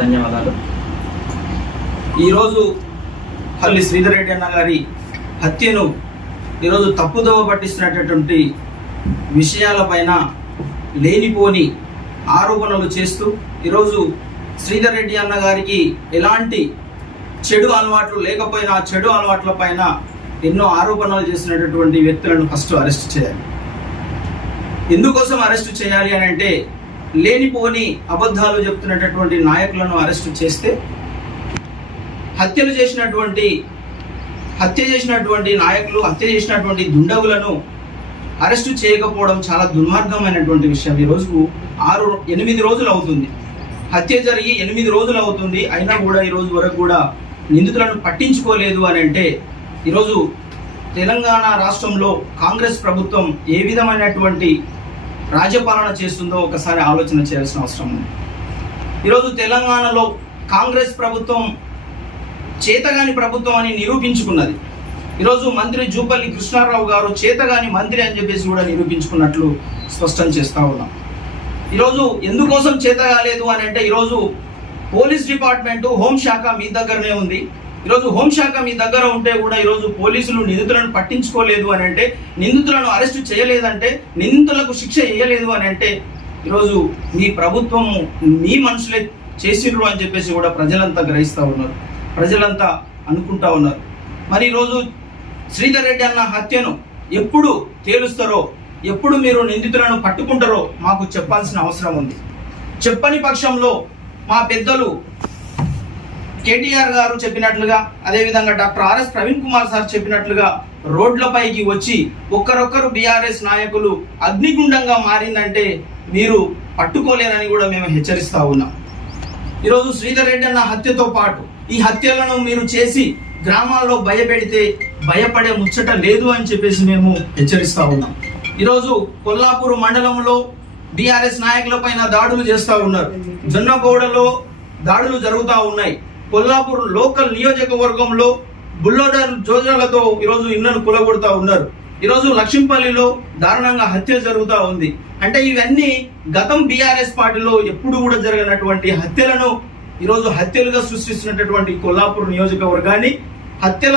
ధన్యవాదాలు. ఈరోజు పల్లి శ్రీధర్ రెడ్డి అన్న గారి హత్యను ఈరోజు తప్పుదోవ పట్టిస్తున్నటువంటి విషయాలపైన లేనిపోని ఆరోపణలు చేస్తూ ఈరోజు శ్రీధర్ రెడ్డి అన్న గారికి ఎలాంటి చెడు అలవాట్లు లేకపోయినా చెడు అలవాట్ల పైన ఎన్నో ఆరోపణలు చేసినటువంటి వ్యక్తులను ఫస్ట్ అరెస్ట్ చేయాలి. ఎందుకోసం అరెస్ట్ చేయాలి అని అంటే, లేనిపోని అబద్ధాలు చెప్తున్నటువంటి నాయకులను అరెస్ట్ చేస్తే హత్య చేసినటువంటి నాయకులు, హత్య చేసినటువంటి దుండగులను అరెస్టు చేయకపోవడం చాలా దుర్మార్గమైనటువంటి విషయం. ఈరోజు 8 రోజులు అవుతుంది, హత్య జరిగి 8 రోజులు అవుతుంది, అయినా కూడా ఈరోజు వరకు కూడా నిందితులను పట్టించుకోలేదు అని అంటే, ఈరోజు తెలంగాణ రాష్ట్రంలో కాంగ్రెస్ ప్రభుత్వం ఏ విధమైనటువంటి రాజ్యపాలన చేస్తుందో ఒకసారి ఆలోచన చేయాల్సిన అవసరం ఉంది. ఈరోజు తెలంగాణలో కాంగ్రెస్ ప్రభుత్వం చేతగాని ప్రభుత్వం అని నిరూపించుకున్నది. ఈరోజు మంత్రి జూపల్లి కృష్ణారావు గారు చేతగాని మంత్రి అని చెప్పేసి కూడా నిరూపించుకున్నట్లు స్పష్టం చేస్తూ ఉన్నాం. ఈరోజు ఎందుకోసం చేత కాలేదు అని అంటే, ఈరోజు పోలీస్ డిపార్ట్మెంటు, హోంశాఖ మీ దగ్గరనే ఉంది. ఈరోజు హోంశాఖ మీ దగ్గర ఉంటే కూడా ఈరోజు పోలీసులు నిందితులను పట్టించుకోలేదు అని అంటే, నిందితులను అరెస్టు చేయలేదంటే, నిందితులకు శిక్ష వేయలేదు అని అంటే, ఈరోజు మీ ప్రభుత్వము మీ మనుషులే చేసిండ్రు అని చెప్పేసి కూడా ప్రజలంతా గ్రహిస్తూ ఉన్నారు, ప్రజలంతా అనుకుంటా ఉన్నారు. మరి ఈరోజు శ్రీధర్ రెడ్డి అన్న హత్యను ఎప్పుడు తేలుస్తారో, ఎప్పుడు మీరు నిందితులను పట్టుకుంటారో మాకు చెప్పాల్సిన అవసరం ఉంది. చెప్పని పక్షంలో మా పెద్దలు కేటీఆర్ గారు చెప్పినట్లుగా, అదేవిధంగా doctor RS Praveen Kumar sir చెప్పినట్లుగా రోడ్లపైకి వచ్చి ఒక్కరొక్కరు బీఆర్ఎస్ నాయకులు అగ్నిగుండంగా మారిందంటే మీరు పట్టుకోలేరని కూడా మేము హెచ్చరిస్తూ ఉన్నాం. ఈరోజు శ్రీధర్ రెడ్డి అన్న హత్యతో పాటు ఈ హత్యలను మీరు చేసి గ్రామాల్లో భయపెడితే భయపడే ముచ్చట లేదు అని చెప్పేసి మేము హెచ్చరిస్తూ ఉన్నాం. ఈరోజు కొల్లాపూర్ మండలంలో బీఆర్ఎస్ నాయకుల పైన దాడులు చేస్తూ ఉన్నారు, జొన్నగౌడలో దాడులు జరుగుతూ ఉన్నాయి, కొల్లాపూర్ లోకల్ నియోజకవర్గంలో బుల్లోడర్ జోజాలతో ఈరోజు ఇళ్లను కూలగొడుతూ ఉన్నారు. ఈరోజు లక్ష్మీపల్లిలో దారుణంగా హత్య జరుగుతూ ఉంది. అంటే ఇవన్నీ గతం బీఆర్ఎస్ పార్టీలో ఎప్పుడు కూడా జరిగినటువంటి హత్యలను ఈరోజు హత్యలుగా సృష్టిస్తున్నటువంటి కొల్లాపూర్ నియోజకవర్గాన్ని హత్యల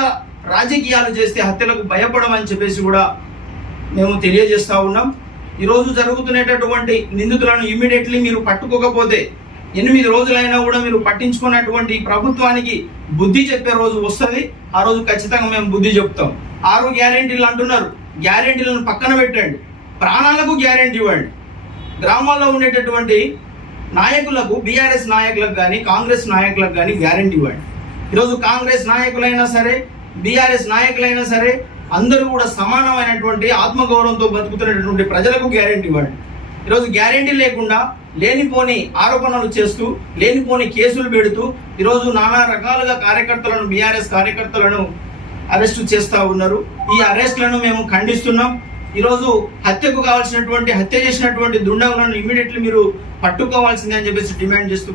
రాజకీయాలు చేస్తే హత్యలకు భయపడమని చెప్పేసి కూడా మేము తెలియజేస్తూ ఉన్నాం. ఈరోజు జరుగుతున్నటువంటి నిందితులను ఇమ్మీడియట్లీ మీరు పట్టుకోకపోతే 8 రోజులైనా కూడా మీరు పట్టించుకున్నటువంటి ప్రభుత్వానికి బుద్ధి చెప్పే రోజు వస్తుంది. ఆ రోజు ఖచ్చితంగా మేము బుద్ధి చెప్తాం. 6 గ్యారెంటీలు అంటున్నారు, గ్యారెంటీలను పక్కన పెట్టండి, ప్రాణాలకు గ్యారెంటీ ఇవ్వండి. గ్రామాల్లో ఉండేటటువంటి నాయకులకు, బీఆర్ఎస్ నాయకులకు కానీ కాంగ్రెస్ నాయకులకు కానీ గ్యారెంటీ ఇవ్వండి. ఈరోజు కాంగ్రెస్ నాయకులైనా సరే, బీఆర్ఎస్ నాయకులైనా సరే, అందరూ కూడా సమానమైనటువంటి ఆత్మగౌరవంతో బతుకుతున్నటువంటి ప్రజలకు గ్యారెంటీ ఇవ్వండి. ఈరోజు గ్యారెంటీ లేకుండా లేనిపోని ఆరోపణలు చేస్తూ, లేనిపోని కేసులు పెడుతూ ఈరోజు నానా రకాలుగా కార్యకర్తలను, బీఆర్ఎస్ కార్యకర్తలను అరెస్టు చేస్తూ ఉన్నారు. ఈ అరెస్టులను మేము ఖండిస్తున్నాం. ఈరోజు హత్య చేసినటువంటి దుండగులను ఇమ్మీడియట్లీ మీరు పట్టుకోవాల్సిందే అని చెప్పేసి డిమాండ్ చేస్తూ